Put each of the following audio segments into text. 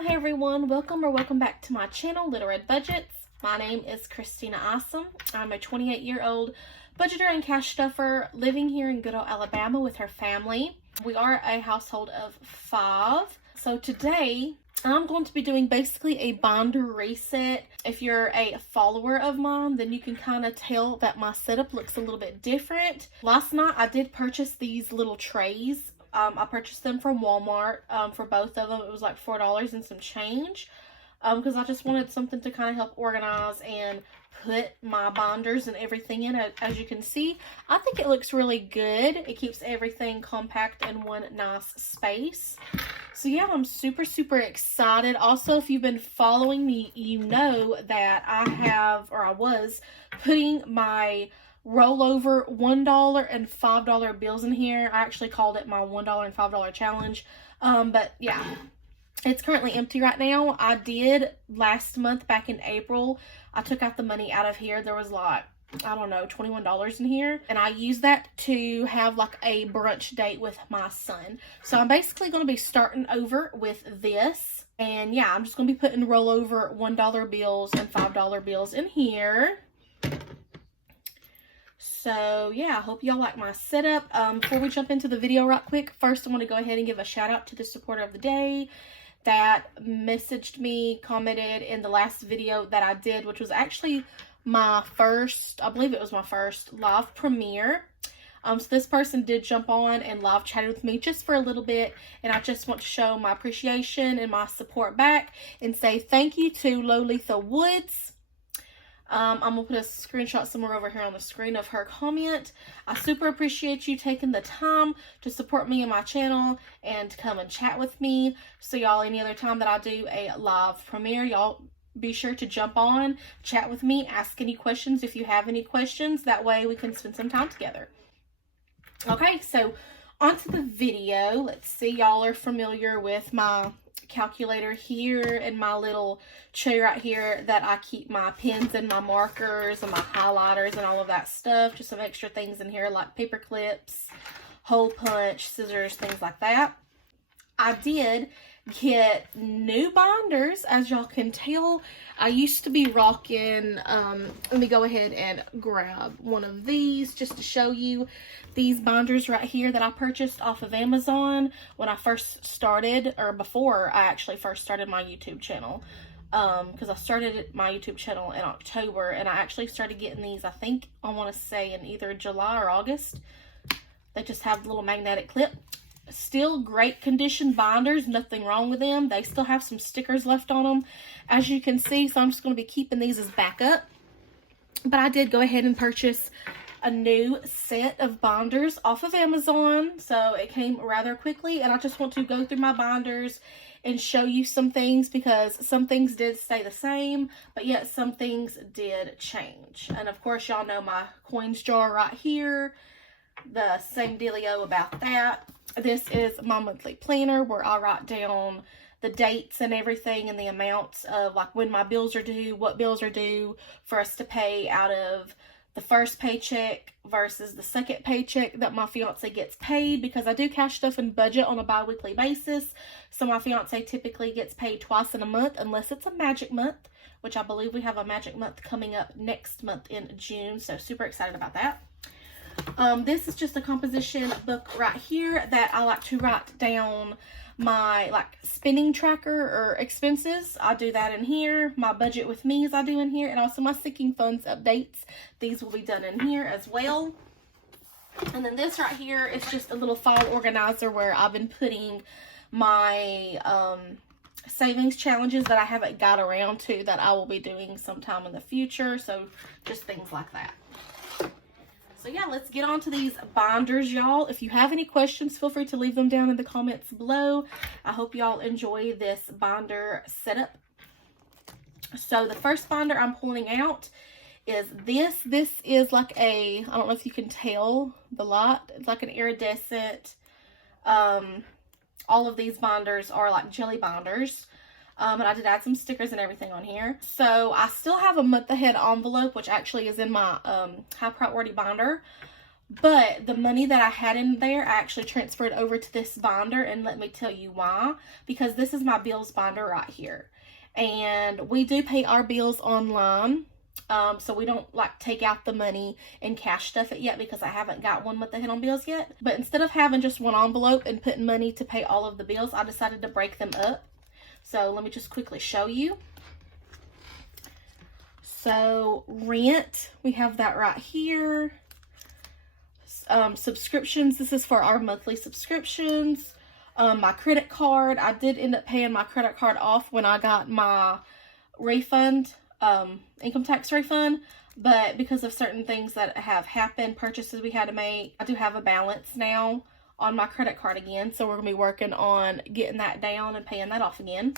Hey everyone, welcome back to my channel, Little Red Budgets. My name is Christina Awesome. I'm a 28-year-old budgeter and cash stuffer living here in good old Alabama with her family. We are a household of 5. So today I'm going to be doing basically a binder reset. If you're a follower of mine, then you can kind of tell that my setup looks a little bit different. Last night I did purchase these little trays. I purchased them from Walmart for both of them. It was like $4 and some change because I just wanted something to kind of help organize and put my binders and everything in. As you can see, I think it looks really good. It keeps everything compact in one nice space. So yeah, I'm super excited. Also, if you've been following me, you know that I was putting my rollover $1 and $5 bills in here. I actually called it my $1 and $5 challenge. But yeah, it's currently empty right now. I did last month back in April. I took out the money out of here. There was like, I don't know, $21 in here. And I used that to have like a brunch date with my son. So I'm basically going to be starting over with this. And yeah, I'm just going to be putting rollover $1 bills and $5 bills in here. So yeah, I hope y'all like my setup. Before we jump into the video right quick, first I want to go ahead and give a shout out to the supporter of the day that messaged me, commented in the last video that I did, which was actually my first, I believe it was my first live premiere. So this person did jump on and live chatted with me just for a little bit, and I just want to show my appreciation and my support back and say thank you to Lolitha Woods. I'm going to put a screenshot somewhere over here on the screen of her comment. I super appreciate you taking the time to support me and my channel and to come and chat with me. So y'all, any other time that I do a live premiere, y'all be sure to jump on, chat with me, ask any questions if you have any questions. That way we can spend some time together. Okay, so onto the video. Let's see, y'all are familiar with my calculator here and my little tray right here that I keep my pens and my markers and my highlighters and all of that stuff. Just some extra things in here like paper clips, hole punch, scissors, things like that. I did get new binders, as y'all can tell. I used to be rocking, let me go ahead and grab one of these just to show you these binders right here that I purchased off of Amazon when I first started, or before I actually first started my YouTube channel. Because I started my YouTube channel in October, and I actually started getting these, I think, I want to say in either July or August. They just have the little magnetic clip. Still great condition binders, nothing wrong with them. They still have some stickers left on them, as you can see, so I'm just going to be keeping these as backup. But I did go ahead and purchase a new set of binders off of Amazon, so it came rather quickly, and I just want to go through my binders and show you some things, because some things did stay the same, but yet some things did change. And of course, y'all know my coins jar right here, the same dealio about that. This is my monthly planner where I write down the dates and everything and the amounts of like when my bills are due, what bills are due for us to pay out of the first paycheck versus the second paycheck that my fiance gets paid, because I do cash stuff and budget on a bi-weekly basis. So my fiance typically gets paid twice in a month unless it's a magic month, which I believe we have a magic month coming up next month in June. So super excited about that. This is just a composition book right here that I like to write down my like spending tracker or expenses. I do that in here. My budget with me's I do in here, and also my sinking funds updates. These will be done in here as well. And then this right here is just a little file organizer where I've been putting my savings challenges that I haven't got around to that I will be doing sometime in the future. So just things like that. So yeah, let's get on to these binders, y'all. If you have any questions, feel free to leave them down in the comments below. I hope y'all enjoy this binder setup. So the first binder I'm pulling out is this. This is like a, I don't know if you can tell the light. It's like an iridescent. All of these binders are like jelly binders. And I did add some stickers and everything on here. So I still have a month ahead envelope, which actually is in my high priority binder. But the money that I had in there, I actually transferred over to this binder, and let me tell you why. Because this is my bills binder right here. And we do pay our bills online. So we don't like take out the money and cash stuff it yet because I haven't got one with the hit on bills yet. But instead of having just one envelope and putting money to pay all of the bills, I decided to break them up. So let me just quickly show you. So rent, we have that right here. Subscriptions, this is for our monthly subscriptions. My credit card, I did end up paying my credit card off when I got my refund, income tax refund, but because of certain things that have happened, purchases we had to make, I do have a balance now on my credit card again, so we're going to be working on getting that down and paying that off again.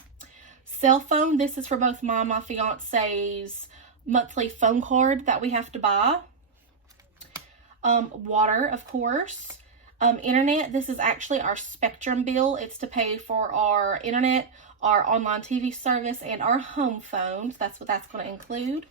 Cell phone, this is for both my fiance's monthly phone card that we have to buy. Water, of course. Internet, this is actually our Spectrum bill. It's to pay for our internet, our online TV service, and our home phones. That's what that's going to include.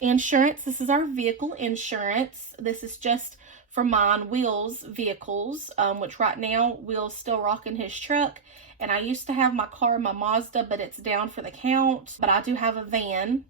Insurance, this is our vehicle insurance. This is just for mine, Will's vehicles, which right now Will's still rocking his truck. And I used to have my car, my Mazda, but it's down for the count. But I do have a van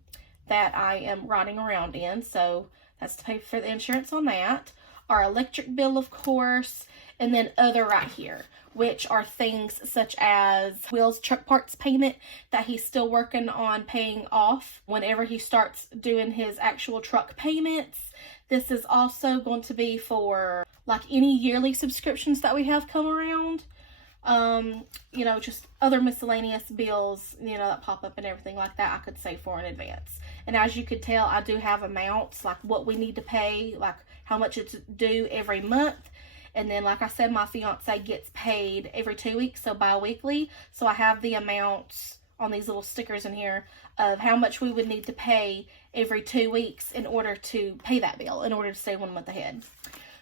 that I am riding around in, so that's to pay for the insurance on that. Our electric bill, of course, and then other right here, which are things such as Will's truck parts payment that he's still working on paying off whenever he starts doing his actual truck payments. This is also going to be for like any yearly subscriptions that we have come around. You know, just other miscellaneous bills, you know, that pop up and everything like that I could save for in advance. And as you could tell, I do have amounts, like what we need to pay, like how much it's due every month. And then, like I said, my fiance gets paid every 2 weeks, so bi-weekly. So I have the amounts on these little stickers in here of how much we would need to pay every 2 weeks in order to pay that bill, in order to stay 1 month ahead.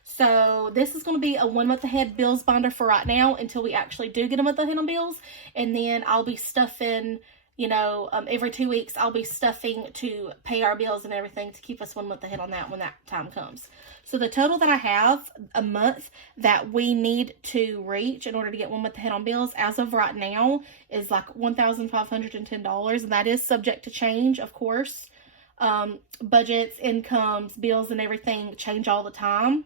So this is going to be a 1 month ahead bills binder for right now until we actually do get a month ahead on bills. And then I'll be stuffing, you know, every 2 weeks I'll be stuffing to pay our bills and everything to keep us 1 month ahead on that when that time comes. So the total that I have a month that we need to reach in order to get 1 month ahead on bills as of right now is like $1,510, and that is subject to change, of course. Budgets, incomes, bills, and everything change all the time.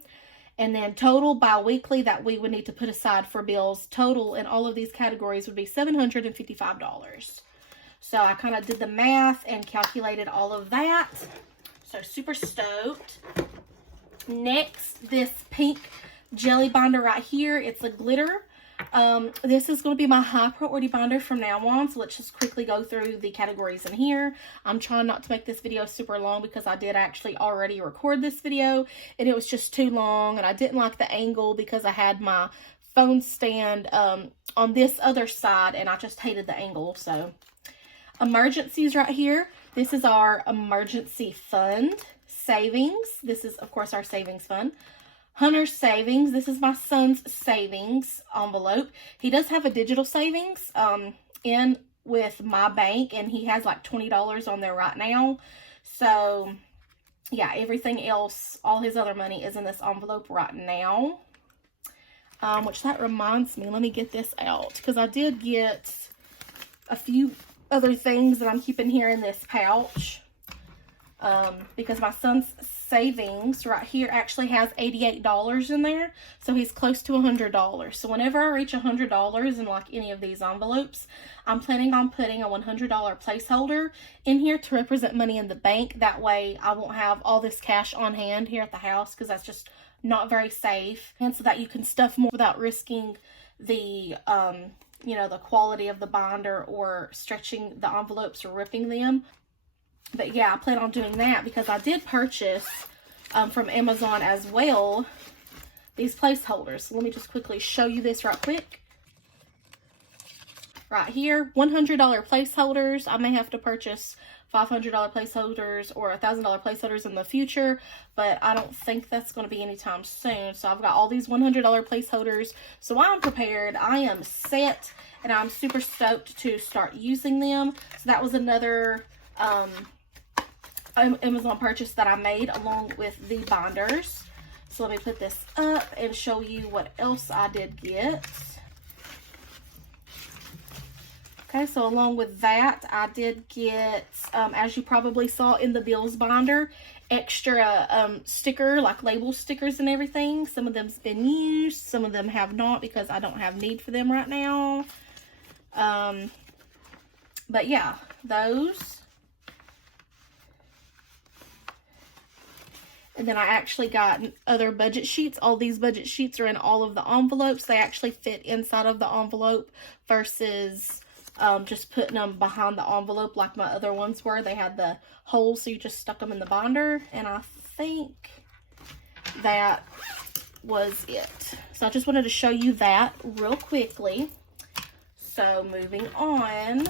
And then total bi-weekly that we would need to put aside for bills, total in all of these categories would be $755. So I kind of did the math and calculated all of that. So super stoked. Next, this pink jelly binder right here. It's a glitter. This is going to be my high priority binder from now on. So let's just quickly go through the categories in here. I'm trying not to make this video super long because I did actually already record this video and it was just too long, and I didn't like the angle because I had my phone stand on this other side and I just hated the angle. So emergencies right here. This is our emergency fund. Savings. This is, of course, our savings fund. Hunter's savings. This is my son's savings envelope. He does have a digital savings in with my bank, and he has like $20 on there right now. So yeah, everything else, all his other money is in this envelope right now. Which that reminds me, let me get this out because I did get a few other things that I'm keeping here in this pouch. Because my son's savings right here actually has $88 in there, so he's close to $100. So whenever I reach $100 in like any of these envelopes, I'm planning on putting a $100 placeholder in here to represent money in the bank. That way I won't have all this cash on hand here at the house because that's just not very safe, and so that you can stuff more without risking the you know, the quality of the binder or stretching the envelopes or ripping them. But yeah, I plan on doing that because I did purchase from Amazon as well these placeholders. So let me just quickly show you this right quick. Right here, $100 placeholders. I may have to purchase $500 placeholders or $1,000 placeholders in the future, but I don't think that's going to be anytime soon. So I've got all these $100 placeholders, so I'm prepared. I am set, and I'm super stoked to start using them. So that was another Amazon purchase that I made along with the binders. So let me put this up and show you what else I did get. Okay, so along with that, I did get, as you probably saw in the bills binder, extra sticker, like label stickers and everything. Some of them's been used, some of them have not because I don't have need for them right now. But yeah, those. And then I actually got other budget sheets. All these budget sheets are in all of the envelopes. They actually fit inside of the envelope versus just putting them behind the envelope like my other ones were. They had the holes, so you just stuck them in the binder. And I think that was it. So I just wanted to show you that real quickly. So moving on.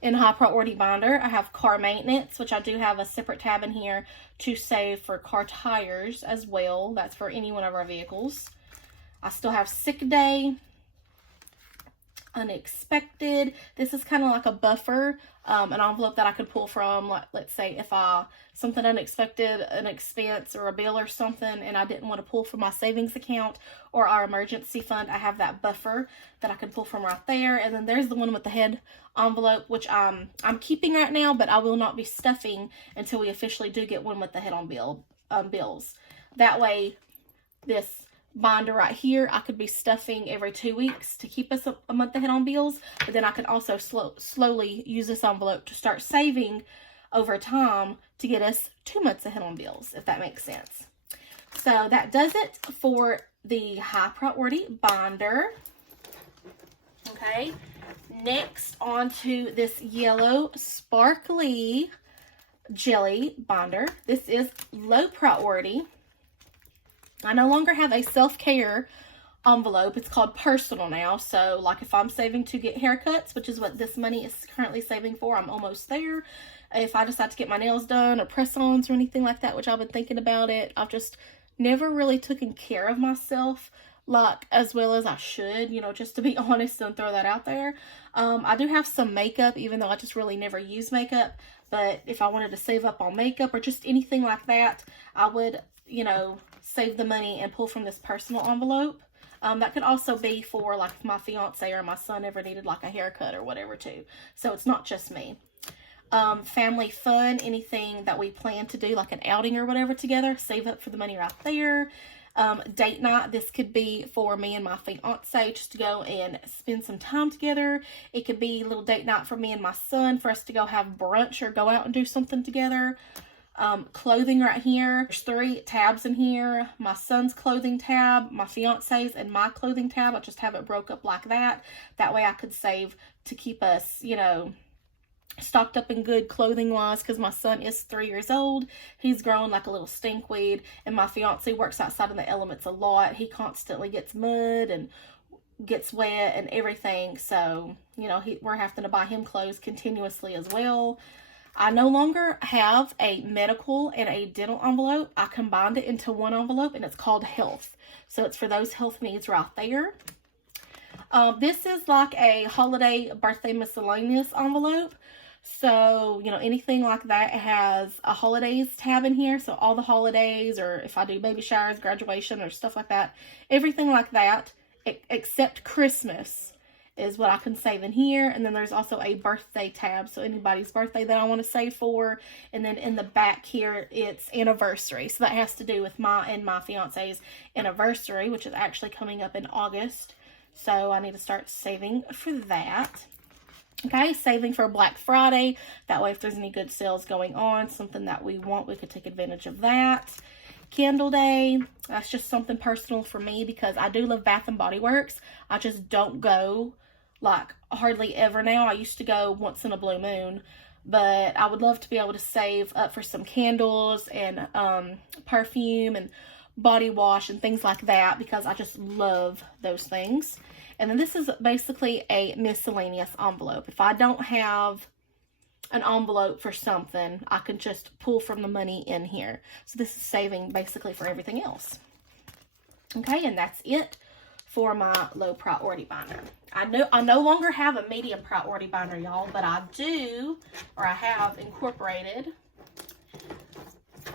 In high priority binder, I have car maintenance, which I do have a separate tab in here to save for car tires as well. That's for any one of our vehicles. I still have sick day, unexpected. This is kind of like a buffer, an envelope that I could pull from. Like, let's say if something unexpected, an expense or a bill or something, and I didn't want to pull from my savings account or our emergency fund, I have that buffer that I can pull from right there. And then there's the one with the head envelope, which I'm keeping right now, but I will not be stuffing until we officially do get one with the head on bills. That way, this binder right here, I could be stuffing every 2 weeks to keep us a month ahead on bills, but then I can also slowly use this envelope to start saving over time to get us 2 months ahead on bills, if that makes sense. So that does it for the high priority binder. Okay, next on to this yellow sparkly jelly binder. This is low priority. I no longer have a self-care envelope. It's called personal now. So like if I'm saving to get haircuts, which is what this money is currently saving for, I'm almost there. If I decide to get my nails done or press-ons or anything like that, which I've been thinking about it, I've just never really taken care of myself like as well as I should, you know, just to be honest and throw that out there. I do have some makeup, even though I just really never use makeup. But if I wanted to save up on makeup or just anything like that, I would, you know, save the money and pull from this personal envelope. That could also be for like if my fiance or my son ever needed like a haircut or whatever too. So it's not just me. Family fun, anything that we plan to do like an outing or whatever together, save up for the money right there. Date night, this could be for me and my fiance just to go and spend some time together. It could be a little date night for me and my son for us to go have brunch or go out and do something together. Clothing right here. There's 3 tabs in here. My son's clothing tab, my fiance's, and my clothing tab. I just have it broke up like that. That way I could save to keep us, you know, stocked up in good clothing wise, because my son is 3 years old. He's growing like a little stinkweed, and my fiance works outside in the elements a lot. He constantly gets mud and gets wet and everything, so you know we're having to buy him clothes continuously as well. I no longer have a medical and a dental envelope. I combined it into one envelope, and it's called health, so it's for those health needs right there. This is like a holiday birthday miscellaneous envelope. So, you know, anything like that, it has a holidays tab in here. So all the holidays, or if I do baby showers, graduation, or stuff like that, everything like that, except Christmas, is what I can save in here. And then there's also a birthday tab. So anybody's birthday that I want to save for. And then in the back here, it's anniversary. So that has to do with my and my fiance's anniversary, which is actually coming up in August. So I need to start saving for that. Okay, saving for Black Friday. That way if there's any good sales going on, something that we want, we could take advantage of that. Candle Day, that's just something personal for me because I do love Bath and Body Works. I just don't go like hardly ever now. I used to go once in a blue moon, but I would love to be able to save up for some candles and perfume and body wash and things like that because I just love those things. And then this is basically a miscellaneous envelope. If I don't have an envelope for something, I can just pull from the money in here. So this is saving basically for everything else. Okay, and that's it for my low priority binder. I no longer have a medium priority binder, y'all, but I do, or I have incorporated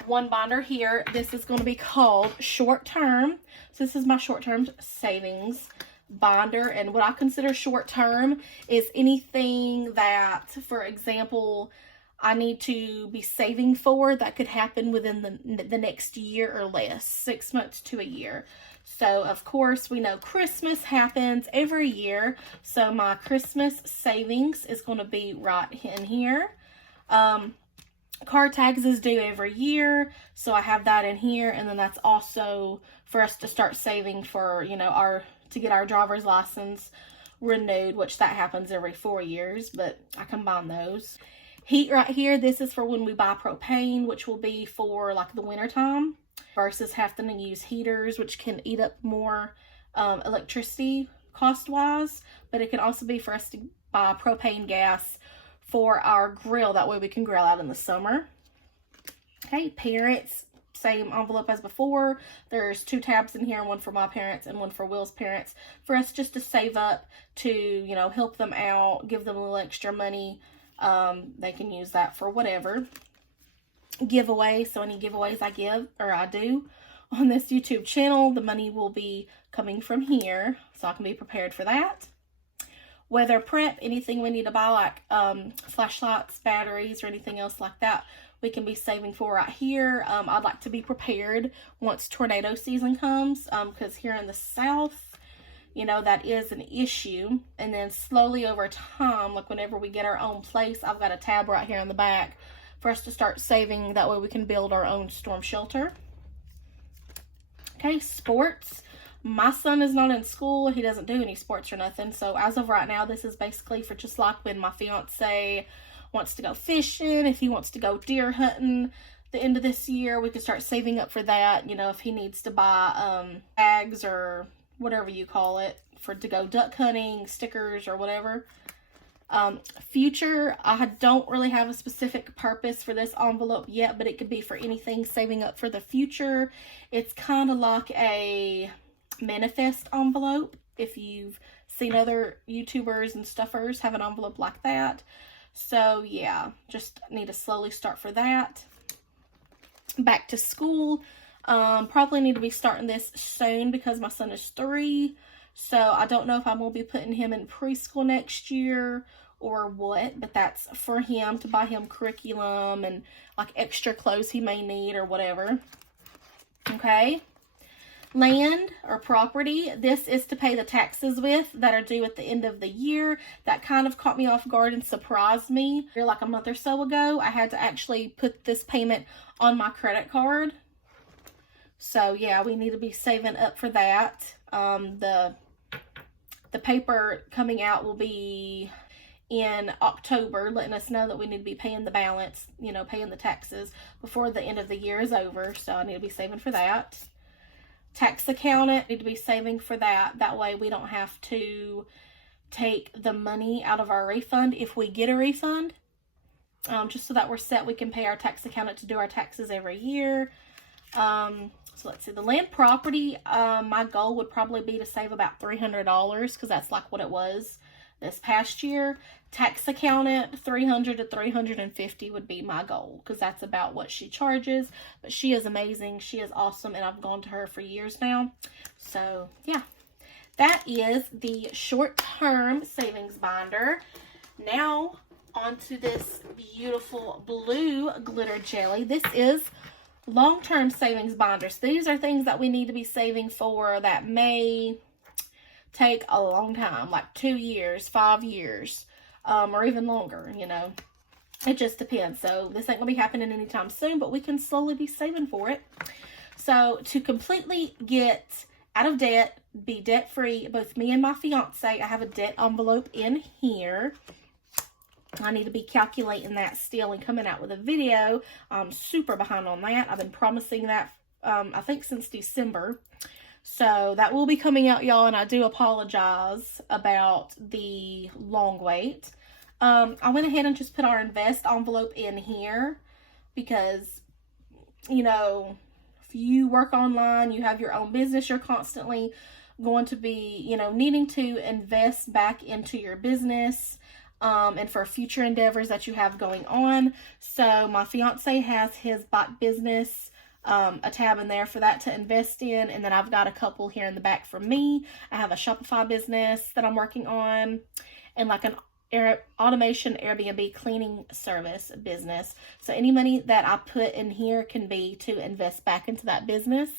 one binder here. This is going to be called short term. So this is my short term savings binder, and what I consider short term is anything that, for example, I need to be saving for that could happen within the next year or less, 6 months to a year. So of course we know Christmas happens every year, so my Christmas savings is going to be right in here. Car tags is due every year, so I have that in here, and then that's also for us to start saving for, you know, to get our driver's license renewed, which that happens every 4 years, but I combine those. Heat right here, this is for when we buy propane, which will be for like the winter time versus having to use heaters, which can eat up more electricity cost-wise, but it can also be for us to buy propane gas for our grill. That way we can grill out in the summer. Okay, parents, same envelope as before. There's 2 tabs in here, one for my parents and one for Will's parents, for us just to save up to, you know, help them out, give them a little extra money. They can use that for whatever. Giveaway, so any giveaways I give or I do on this YouTube channel, the money will be coming from here, so I can be prepared for that. Weather prep, anything we need to buy, like flashlights, batteries, or anything else like that, we can be saving for right here. I'd like to be prepared once tornado season comes, because here in the South, you know, that is an issue. And then slowly over time, like whenever we get our own place, I've got a tab right here in the back for us to start saving. That way we can build our own storm shelter. Okay, sports. My son is not in school. He doesn't do any sports or nothing. So as of right now, this is basically for just like when my fiance wants to go fishing, if he wants to go deer hunting the end of this year, we can start saving up for that. You know, if he needs to buy bags or whatever you call it to go duck hunting, stickers or whatever. Future, I don't really have a specific purpose for this envelope yet, but it could be for anything saving up for the future. It's kind of like a manifest envelope. If you've seen other YouTubers and stuffers have an envelope like that. So yeah, just need to slowly start for that. Back to school. Probably need to be starting this soon because my son is 3. So I don't know if I'm going to be putting him in preschool next year or what, but that's for him, to buy him curriculum and like extra clothes he may need or whatever. Okay. Land or property. This is to pay the taxes with that are due at the end of the year. That kind of caught me off guard and surprised me. Like a month or so ago, I had to actually put this payment on my credit card. So yeah, we need to be saving up for that. The paper coming out will be in October, letting us know that we need to be paying the balance, you know, paying the taxes before the end of the year is over. So I need to be saving for that. Tax accountant, need to be saving for that. That way we don't have to take the money out of our refund if we get a refund. Just so that we're set, we can pay our tax accountant to do our taxes every year. So let's see, the land property, my goal would probably be to save about $300 because that's like what it was this past year. Tax accountant, $300 to $350 would be my goal because that's about what she charges. But she is amazing. She is awesome, and I've gone to her for years now. So yeah, that is the short-term savings binder. Now onto this beautiful blue glitter jelly. This is long-term savings binders. These are things that we need to be saving for that may take a long time, like 2 years, 5 years, or even longer, you know. It just depends. So this ain't gonna be happening anytime soon, but we can slowly be saving for it. So to completely get out of debt, be debt-free, both me and my fiance, I have a debt envelope in here. I need to be calculating that still and coming out with a video. I'm super behind on that. I've been promising that, I think, since December. So that will be coming out, y'all, and I do apologize about the long wait. I went ahead and just put our invest envelope in here because, you know, if you work online, you have your own business, you're constantly going to be, you know, needing to invest back into your business. and for future endeavors that you have going on. So my fiance has his bike business, a tab in there for that to invest in. And then I've got a couple here in the back for me. I have a Shopify business that I'm working on, and like an automation Airbnb cleaning service business. So any money that I put in here can be to invest back into that business.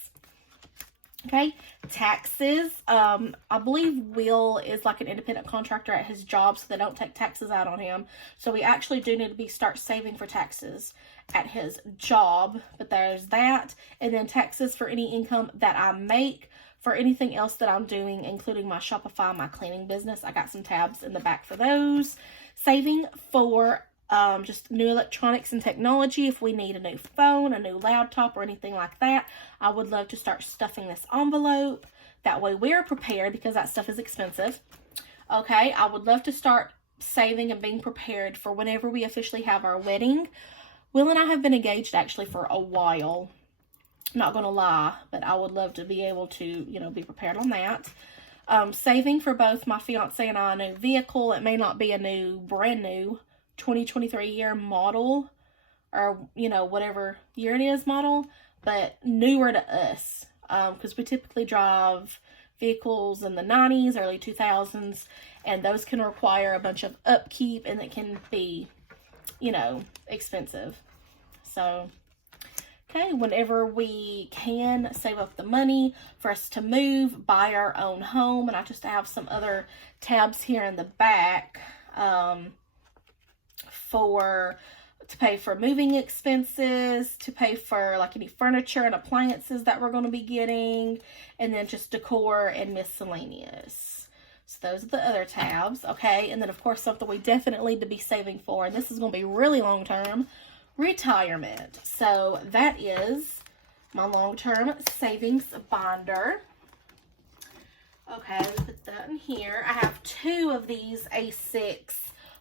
Okay, taxes. I believe Will is like an independent contractor at his job, so they don't take taxes out on him. So we actually do need to start saving for taxes at his job, but there's that. And then taxes for any income that I make for anything else that I'm doing, including my Shopify, my cleaning business. I got some tabs in the back for those. Saving for just new electronics and technology. If we need a new phone, a new laptop, or anything like that, I would love to start stuffing this envelope. That way we're prepared, because that stuff is expensive. Okay, I would love to start saving and being prepared for whenever we officially have our wedding. Will and I have been engaged actually for a while. Not gonna lie, but I would love to be able to, you know, be prepared on that. Saving for both my fiance and I a new vehicle. It may not be a new, brand new 2023 year model, or, you know, whatever year it is model, but newer to us, because we typically drive vehicles in the 90s, early 2000s, and those can require a bunch of upkeep, and it can be, you know, expensive. So okay, whenever we can, save up the money for us to move, buy our own home. And I just have some other tabs here in the back to pay for moving expenses, to pay for like any furniture and appliances that we're going to be getting, and then just decor and miscellaneous. So those are the other tabs. Okay, and then of course something we definitely need to be saving for, and this is going to be really long term, retirement. So that is my long-term savings binder. Okay, let's put that in here. I have two of these A6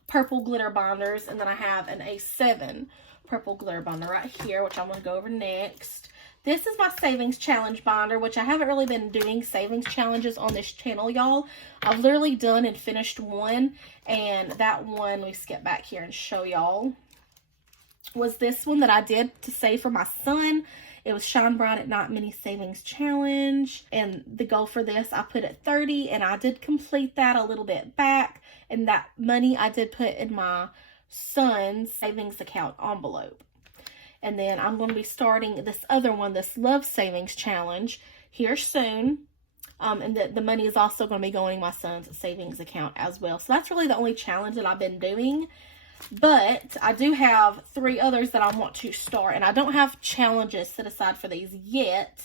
purple glitter binders, and then I have an A7 purple glitter binder right here, which I'm going to go over next. This is my savings challenge binder, which I haven't really been doing savings challenges on this channel, y'all. I've literally done and finished one, and that one, let me skip back here and show y'all, was this one that I did to save for my son. It was Shine Bright at Night Mini Savings Challenge, and the goal for this I put at 30, and I did complete that a little bit back, and that money I did put in my son's savings account envelope. And then I'm going to be starting this other one, this Love Savings Challenge, here soon. And the money is also going to be going in my son's savings account as well. So that's really the only challenge that I've been doing. But I do have 3 others that I want to start, and I don't have challenges set aside for these yet,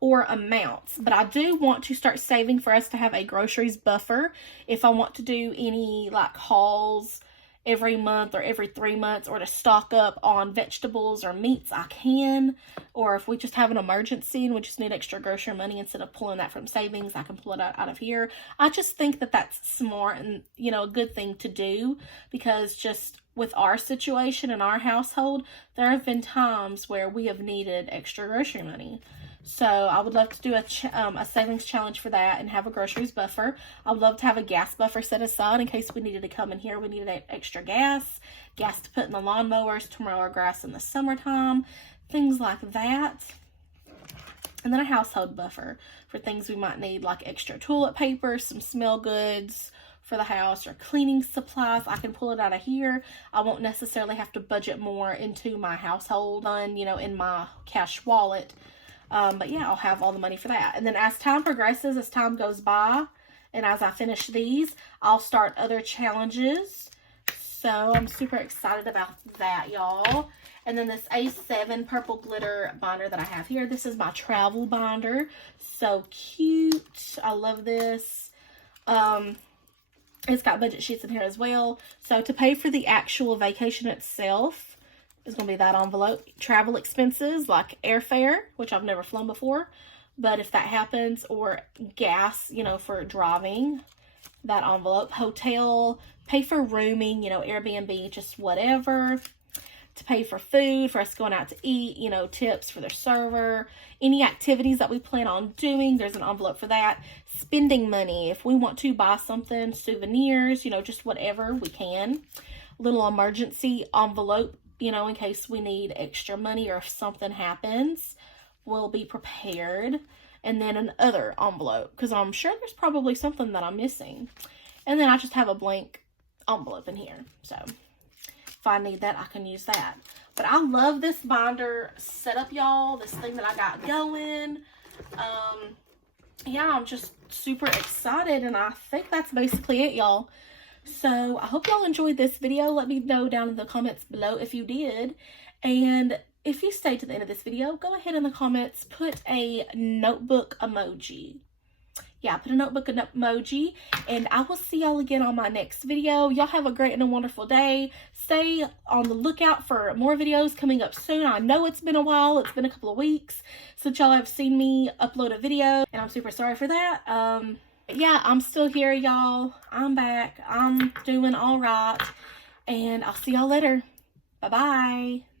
or amounts, but I do want to start saving for us to have a groceries buffer. If I want to do any like hauls every month or every 3 months, or to stock up on vegetables or meats, I can. Or if we just have an emergency and we just need extra grocery money, instead of pulling that from savings, I can pull it out of here. I just think that that's smart and, you know, a good thing to do, because just with our situation in our household, there have been times where we have needed extra grocery money. So I would love to do a savings challenge for that and have a groceries buffer. I would love to have a gas buffer set aside in case we needed to come in here. We needed extra gas to put in the lawnmowers to mow our grass in the summertime, things like that. And then a household buffer for things we might need, like extra toilet paper, some smell goods for the house, or cleaning supplies. I can pull it out of here. I won't necessarily have to budget more into my household fund, you know, in my cash wallet. But yeah, I'll have all the money for that. And then as time progresses, as time goes by, and as I finish these, I'll start other challenges. So I'm super excited about that, y'all. And then this A7 purple glitter binder that I have here, this is my travel binder. So cute. I love this. It's got budget sheets in here as well. So to pay for the actual vacation itself, is going to be that envelope. Travel expenses like airfare, which I've never flown before, but if that happens, or gas, you know, for driving, that envelope. Hotel, pay for rooming, you know, Airbnb, just whatever. to pay for food, for us going out to eat, you know, tips for the server, any activities that we plan on doing, there's an envelope for that. Spending money, if we want to buy something, souvenirs, you know, just whatever we can. Little emergency envelope, you know, in case we need extra money or if something happens, we'll be prepared. And then another envelope, because I'm sure there's probably something that I'm missing. And then I just have a blank envelope in here. So if I need that, I can use that. But I love this binder setup, y'all. This thing that I got going. Yeah, I'm just super excited. And I think that's basically it, y'all. So I hope y'all enjoyed this video. Let me know down in the comments below if you did. And if you stayed to the end of this video, go ahead in the comments, put a notebook emoji. Yeah, put a notebook emoji, and I will see y'all again on my next video. Y'all have a great and a wonderful day. Stay on the lookout for more videos coming up soon. I know it's been a while. It's been a couple of weeks since y'all have seen me upload a video, and I'm super sorry for that. Yeah, I'm still here, y'all. I'm back. I'm doing all right, and I'll see y'all later. Bye-bye.